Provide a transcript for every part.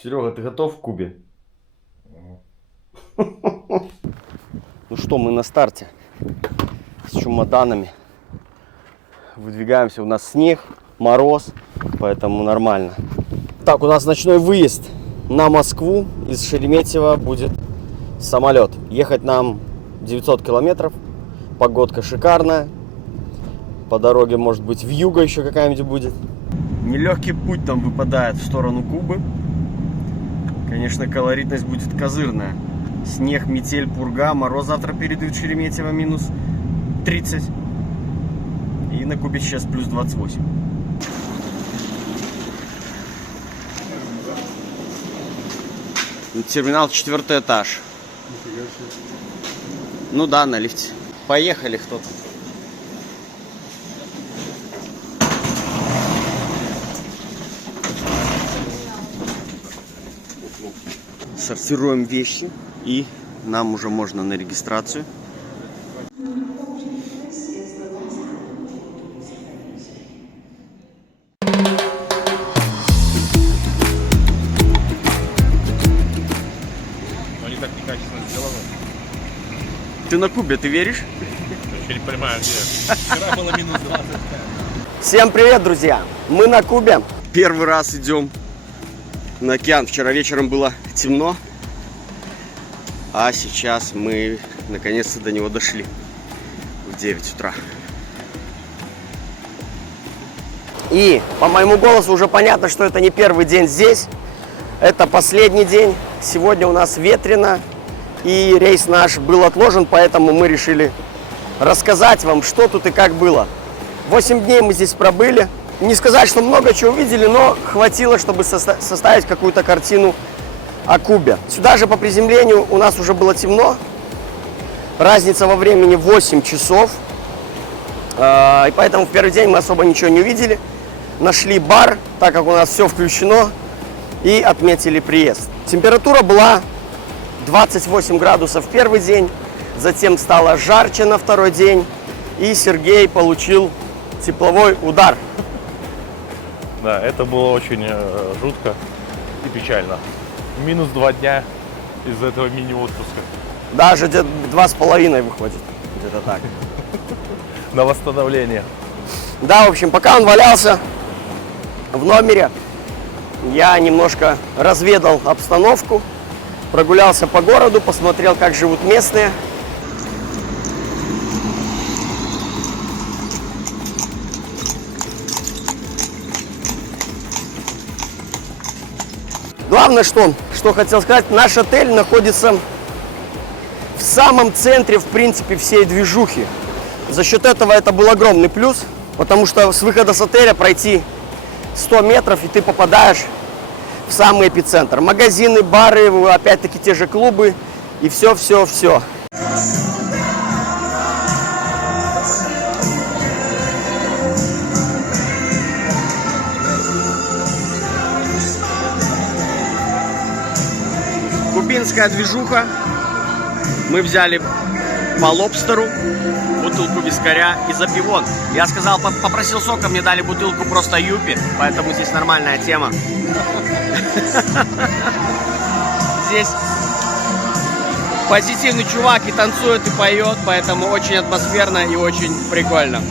Серега, ты готов к Кубе? Ну что, мы на старте с чемоданами. Выдвигаемся, у нас снег, мороз, поэтому нормально. Так, у нас ночной выезд на Москву. Из Шереметьево будет самолет. Ехать нам 900 километров. Погодка шикарная. По дороге, может быть, вьюга еще какая-нибудь будет. Нелегкий путь там выпадает в сторону Кубы. Конечно, колоритность будет козырная. Снег, метель, пурга, мороз завтра передают в Шереметьево минус 30. И на Кубе сейчас плюс 28. Терминал 4-й этаж. Ну да, на лифте. Поехали кто-то. Сортируем вещи и нам уже можно на регистрацию. Они так некачественно сделаны. Ты на Кубе, ты веришь? Вообще не понимаю, где. Вчера было минус 20. Всем привет, друзья! Мы на Кубе. Первый раз идем на океан. Вчера вечером было темно, а сейчас мы наконец-то до него дошли в 9 утра. И по моему голосу уже понятно, что это не первый день здесь. Это последний день. Сегодня у нас ветрено, и рейс наш был отложен, поэтому мы решили рассказать вам, что тут и как было. 8 дней мы здесь пробыли. Не сказать, что много чего увидели, но хватило, чтобы составить какую-то картину о Кубе. Сюда же по приземлению у нас уже было темно. Разница во времени 8 часов. И поэтому в первый день мы особо ничего не увидели. Нашли бар, так как у нас все включено, и отметили приезд. Температура была 28 градусов в первый день, затем стало жарче на второй день, и Сергей получил тепловой удар. Да, это было очень жутко и печально. Минус 2 дня из этого мини-отпуска. Даже где-то 2,5 выходит, где-то так. На восстановление. Да, в общем, пока он валялся в номере, я немножко разведал обстановку, прогулялся по городу, посмотрел, как живут местные. Главное, что хотел сказать, наш отель находится в самом центре, в принципе, всей движухи. За счет этого это был огромный плюс, потому что с выхода с отеля пройти 100 метров, и ты попадаешь в самый эпицентр. Магазины, бары, опять-таки те же клубы, и все. Кубинская движуха. Мы взяли по лобстеру, бутылку вискаря и запивон. Я сказал, попросил сока, мне дали бутылку просто юпи, поэтому здесь нормальная тема. Здесь позитивный чувак и танцует, и поет, поэтому очень атмосферно и очень прикольно.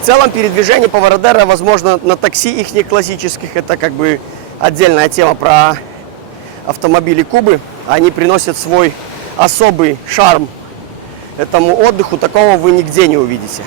В целом передвижение по Вородеро, возможно, на такси их классических, это как бы отдельная тема про автомобили Кубы. Они приносят свой особый шарм этому отдыху, такого вы нигде не увидите.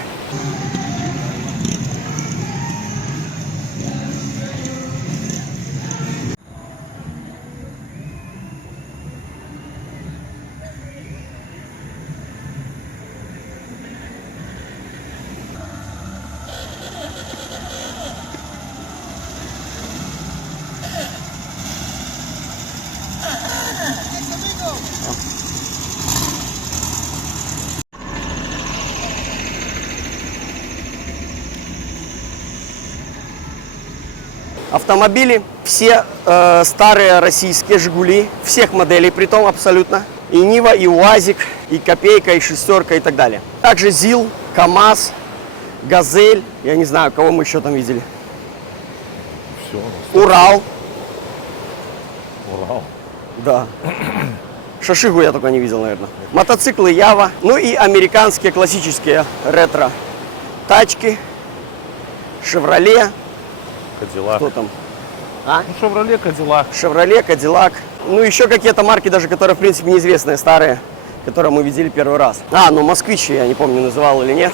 Автомобили все старые российские «Жигули», всех моделей притом абсолютно. И Нива, и УАЗик, и Копейка, и Шестерка, и так далее. Также ЗИЛ, КамАЗ, Газель, я не знаю, кого мы еще там видели. Все. Урал. Урал. Да. Шашигу я только не видел, наверное. Мотоциклы Ява. Ну и американские классические ретро-тачки. Шевроле. Кадиллак. Кто там? А? Ну, Шевроле, Кадиллак. Шевроле, Кадиллак. Ну, еще какие-то марки, даже которые, в принципе, неизвестные, старые, которые мы видели первый раз. А, ну, москвичи, я не помню, называл или нет.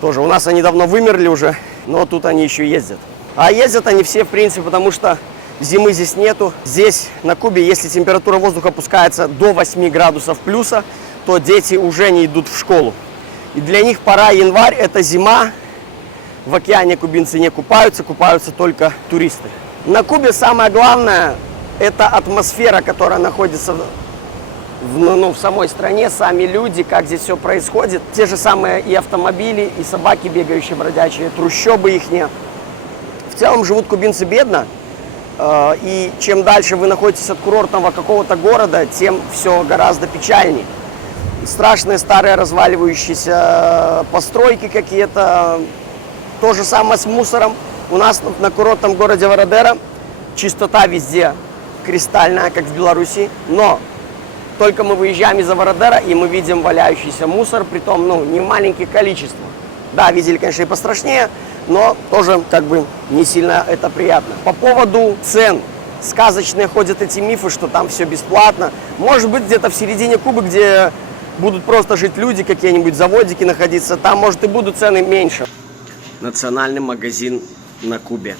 Тоже у нас они давно вымерли уже, но тут они еще ездят. А ездят они все, в принципе, потому что зимы здесь нету. Здесь, на Кубе, если температура воздуха опускается до 8 градусов плюса, то дети уже не идут в школу. И для них пора январь, это зима. В океане кубинцы не купаются, купаются только туристы. На Кубе самое главное – это атмосфера, которая находится в самой стране, сами люди, как здесь все происходит. Те же самые и автомобили, и собаки бегающие, бродячие, трущобы их нет. В целом живут кубинцы бедно, и чем дальше вы находитесь от курортного какого-то города, тем все гораздо печальнее. Страшные старые разваливающиеся постройки какие-то. То же самое с мусором. У нас на курортном городе Вородера чистота везде кристальная, как в Беларуси, но только мы выезжаем из Вородера, и мы видим валяющийся мусор, притом, не в маленьких количествах. Да, видели, конечно, и пострашнее, но тоже как бы не сильно это приятно. По поводу цен. Сказочные ходят эти мифы, что там все бесплатно. Может быть, где-то в середине Кубы, где будут просто жить люди, какие-нибудь заводики находиться, там, может, и будут цены меньше. Национальный магазин на Кубе.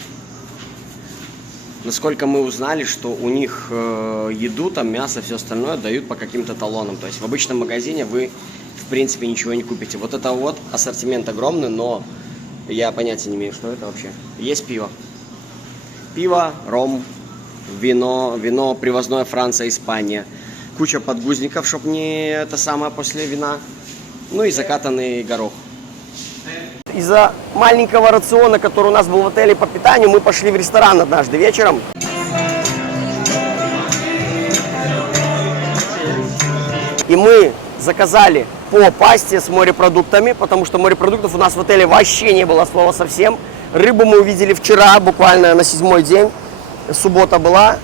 Насколько мы узнали, что у них еду, там мясо, все остальное дают по каким-то талонам. То есть в обычном магазине вы, в принципе, ничего не купите. Вот это вот ассортимент огромный, но я понятия не имею, что это вообще. Есть пиво. Пиво, ром, вино привозное Франция, Испания. Куча подгузников, чтобы не это самое после вина. Ну и закатанный горох. Из-за маленького рациона, который у нас был в отеле по питанию, мы пошли в ресторан однажды вечером. И мы заказали по пасте с морепродуктами, потому что морепродуктов у нас в отеле вообще не было слова совсем. Рыбу мы увидели вчера, буквально на 7-й день. Суббота была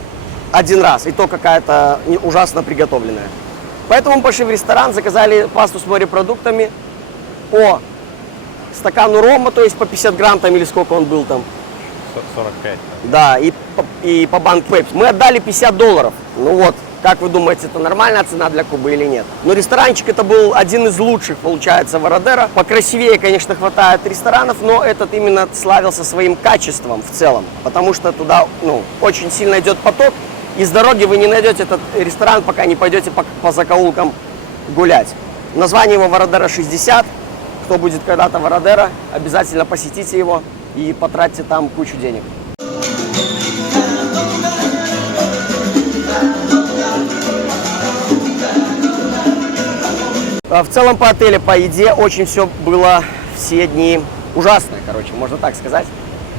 один раз, и то какая-то ужасно приготовленная. Поэтому мы пошли в ресторан, заказали пасту с морепродуктами по стакану рома, то есть по 50 грамм там или сколько он был там. 45. Да, и по банк пепси. Мы отдали $50. Ну вот, как вы думаете, это нормальная цена для Кубы или нет? Но ресторанчик это был один из лучших, получается, Вородера. Покрасивее, конечно, хватает ресторанов, но этот именно славился своим качеством в целом. Потому что туда, очень сильно идет поток. И с дороги вы не найдете этот ресторан, пока не пойдете по закоулкам гулять. Название его Вородера 60. Кто будет когда-то в Вородера, обязательно посетите его и потратьте там кучу денег. В целом по отелю, по еде очень все было все дни ужасное, можно так сказать.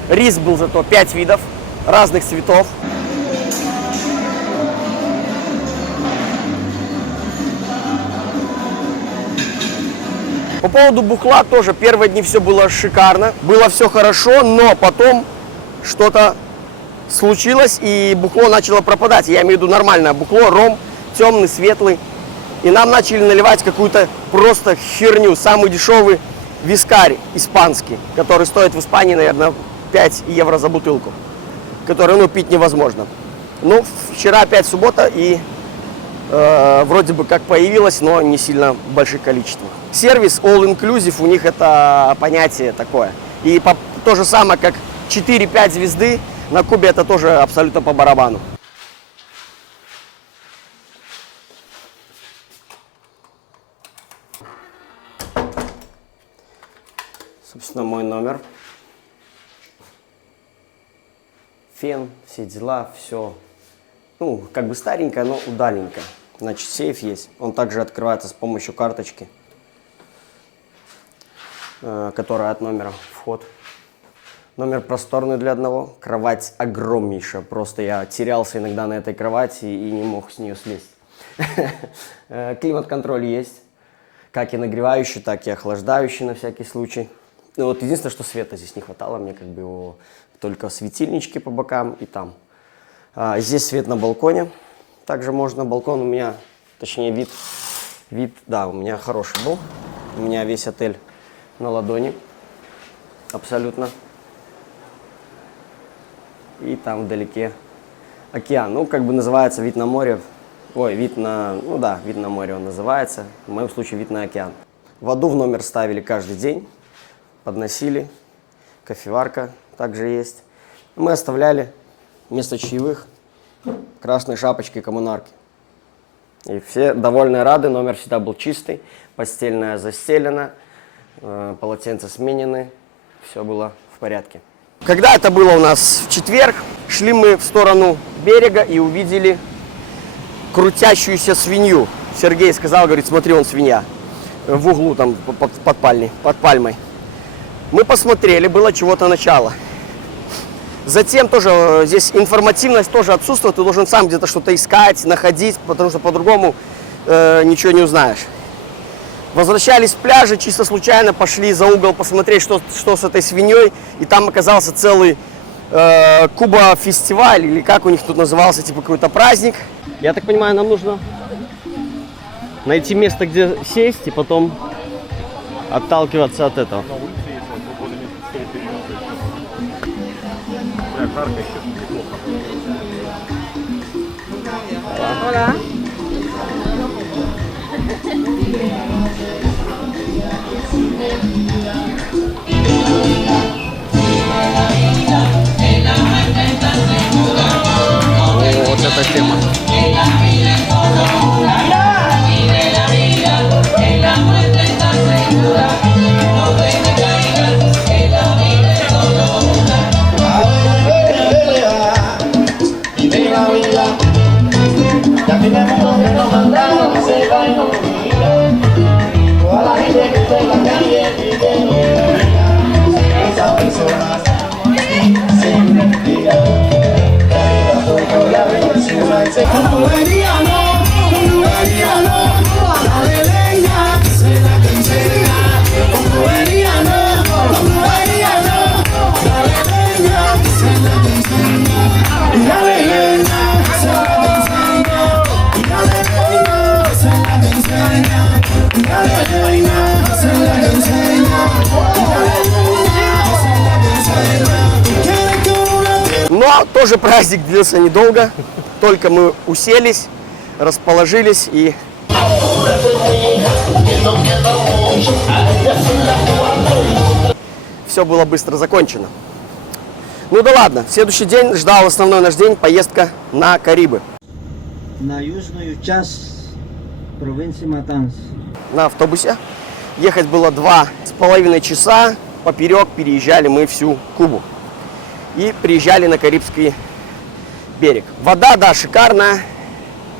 Рис был зато 5 видов, разных цветов. По поводу бухла тоже первые дни все было шикарно, было все хорошо, но потом что-то случилось и бухло начало пропадать. Я имею в виду нормальное бухло, ром, темный, светлый. И нам начали наливать какую-то просто херню, самый дешевый вискарь испанский, который стоит в Испании, наверное, 5 евро за бутылку, который, пить невозможно. Вчера опять суббота и вроде бы как появилось, но не сильно в больших количествах. Сервис all-inclusive, у них это понятие такое. И то же самое, как 4-5 звезды, на Кубе это тоже абсолютно по барабану. Собственно, мой номер. Фен, все дела, все. Как бы старенькое, но удаленькое. Значит, сейф есть. Он также открывается с помощью карточки, которая от номера вход. Номер просторный для одного. Кровать огромнейшая. Просто я терялся иногда на этой кровати и не мог с нее слезть. Климат-контроль есть. Как и нагревающий, так и охлаждающий на всякий случай. Единственное, что света здесь не хватало. Мне его только светильнички по бокам и там. Здесь свет на балконе. Также можно. Балкон у меня, точнее вид, да, у меня хороший был. У меня весь отель на ладони. Абсолютно. И там вдалеке океан. Ну, как бы называется вид на море. Ой, вид на море он называется. В моем случае вид на океан. Воду в номер ставили каждый день. Подносили. Кофеварка также есть. Мы оставляли вместо чаевых красные шапочки коммунарки. И все довольны, рады. Номер всегда был чистый. Постельное застелено. Полотенца сменены. Все было в порядке. Когда это было у нас в четверг, шли мы в сторону берега и увидели крутящуюся свинью. Сергей сказал, говорит, смотри, вон свинья. В углу там под пальмой. Мы посмотрели, было чего-то начало. Затем тоже здесь информативность тоже отсутствует. Ты должен сам где-то что-то искать, находить, потому что по-другому ничего не узнаешь. Возвращались с пляжа, чисто случайно пошли за угол посмотреть, что с этой свиньей. И там оказался целый Куба-фестиваль, или как у них тут назывался, типа какой-то праздник. Я так понимаю, нам нужно найти место, где сесть, и потом отталкиваться от этого. На улице есть свободное место, бля, жарко еще, неплохо. Hola. Вот эта тема. Но тоже праздник длился недолго, только мы уселись, расположились и все было быстро закончено. Ну да ладно, следующий день ждал основной наш день, поездка на Карибы. На южную часть провинции Матанс. На автобусе. Ехать было 2,5 часа, поперек переезжали мы всю Кубу. И приезжали на Карибский берег. Вода, да, шикарная.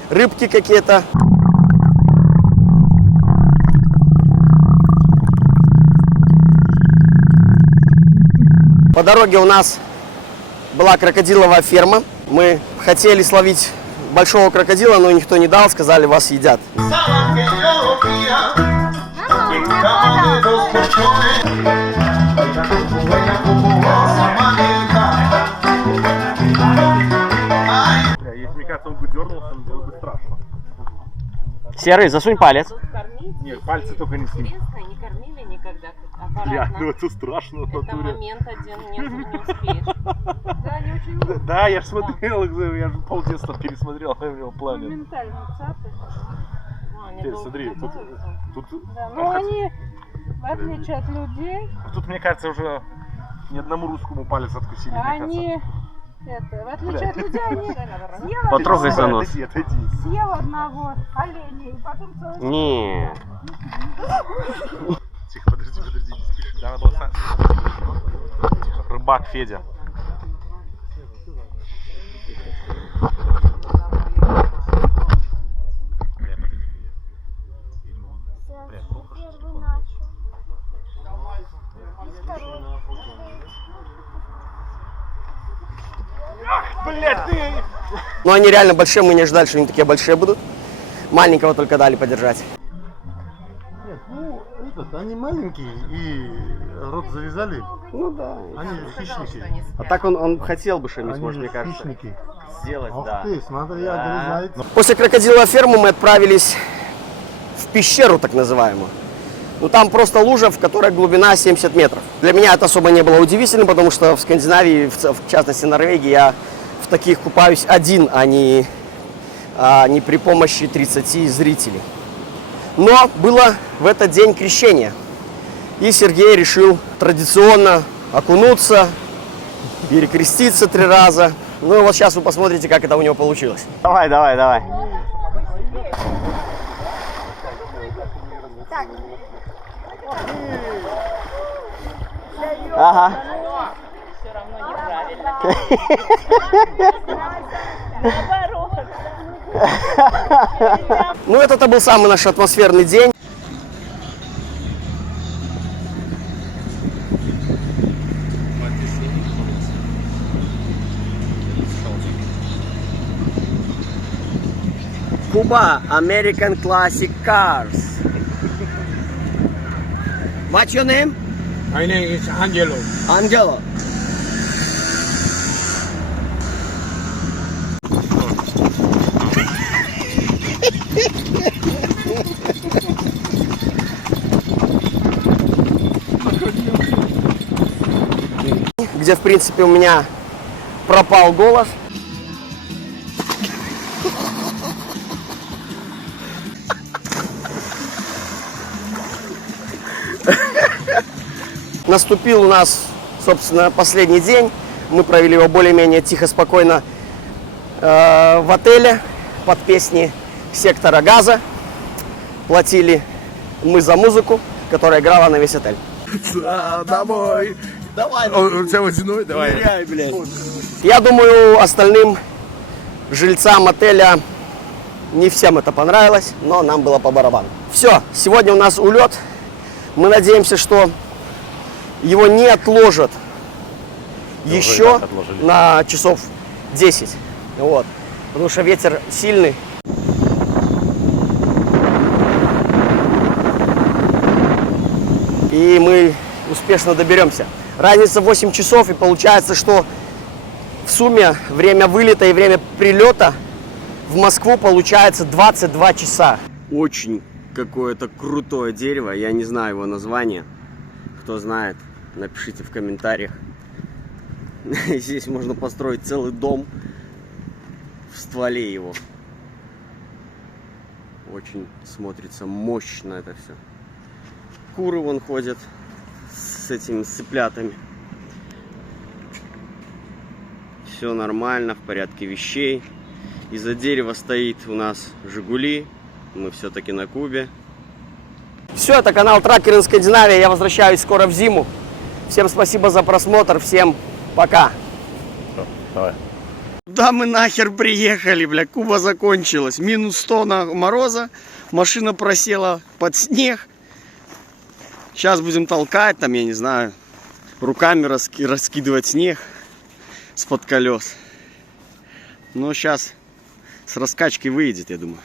Рыбки какие-то. По дороге у нас была крокодиловая ферма. Мы хотели словить большого крокодила, но никто не дал, сказали, вас едят. Если, мне кажется, он бы дернулся, было бы страшно. Серый, засунь палец. Нет, пальцы только не с ним. Не кормили никогда Бля, аппаратно. ну это страшно в Это натуре. момент один, не успеешь. Да, не очень Да, я же смотрел, я же полдетства пересмотрел на его плане. моментально цапы. Теперь смотри, тут... Да, но они, в отличие от людей, Тут, мне кажется, уже ни одному русскому палец откусили, мне они, в отличие от людей, они съел, Потрогай за нос. Отойди. съел одного оленя и потом целый... Не. Тихо, подожди, не спеши. Надо было сам. Тихо, рыбак Федя. Блять, ты! Но они реально большие, мы не ожидали, что они такие большие будут. Маленького только дали подержать. Нет, ну, они маленькие и рот завязали. Ну да. Они хищники. А так он хотел бы шумить, Они может, мне кажется. хищники. сделать, Ух да. ты, смотри, огрызает. После крокодиловой фермы мы отправились в пещеру, так называемую. Ну, там просто лужа, в которой глубина 70 метров. Для меня это особо не было удивительным, потому что в Скандинавии, в частности Норвегии, я в таких купаюсь один, а не при помощи 30 зрителей. Но было в этот день крещение. И Сергей решил традиционно окунуться, перекреститься 3 раза. Ну и вот сейчас вы посмотрите, как это у него получилось. Давай, давай, давай. Ага. Все равно неправильно. Ну, это был самый наш атмосферный день. Куба, American Classic Cars. What's your name? My name is Angelo. Angelo. Где, в принципе, у меня пропал голос. Наступил у нас, собственно, последний день. Мы провели его более-менее тихо, спокойно в отеле под песни Сектора Газа. Платили мы за музыку, которая играла на весь отель. Домой. Давай, У тебя водяной? Давай. я думаю, остальным жильцам отеля не всем это понравилось, но нам было по барабану. Все, сегодня у нас улет. Мы надеемся, что его не отложат еще на часов 10. Вот. Потому что ветер сильный. И мы успешно доберемся. Разница 8 часов, и получается, что в сумме время вылета и время прилета в Москву получается 22 часа. Очень какое-то крутое дерево, я не знаю его название. Кто знает, напишите в комментариях. Здесь можно построить целый дом в стволе его. Очень смотрится мощно это все. Куры вон ходят с этими цыплятами. Все нормально, в порядке вещей. Из-за дерева стоит у нас Жигули. Мы все-таки на Кубе. Все, это канал Тракер ин Скандинавия. Я возвращаюсь скоро в зиму. Всем спасибо за просмотр. Всем пока. Давай. Да мы нахер приехали, бля. Куба закончилась. Минус 100 мороза. Машина просела под снег. Сейчас будем толкать, там, я не знаю, руками раскидывать снег с-под колес. Но сейчас с раскачки выйдет, я думаю.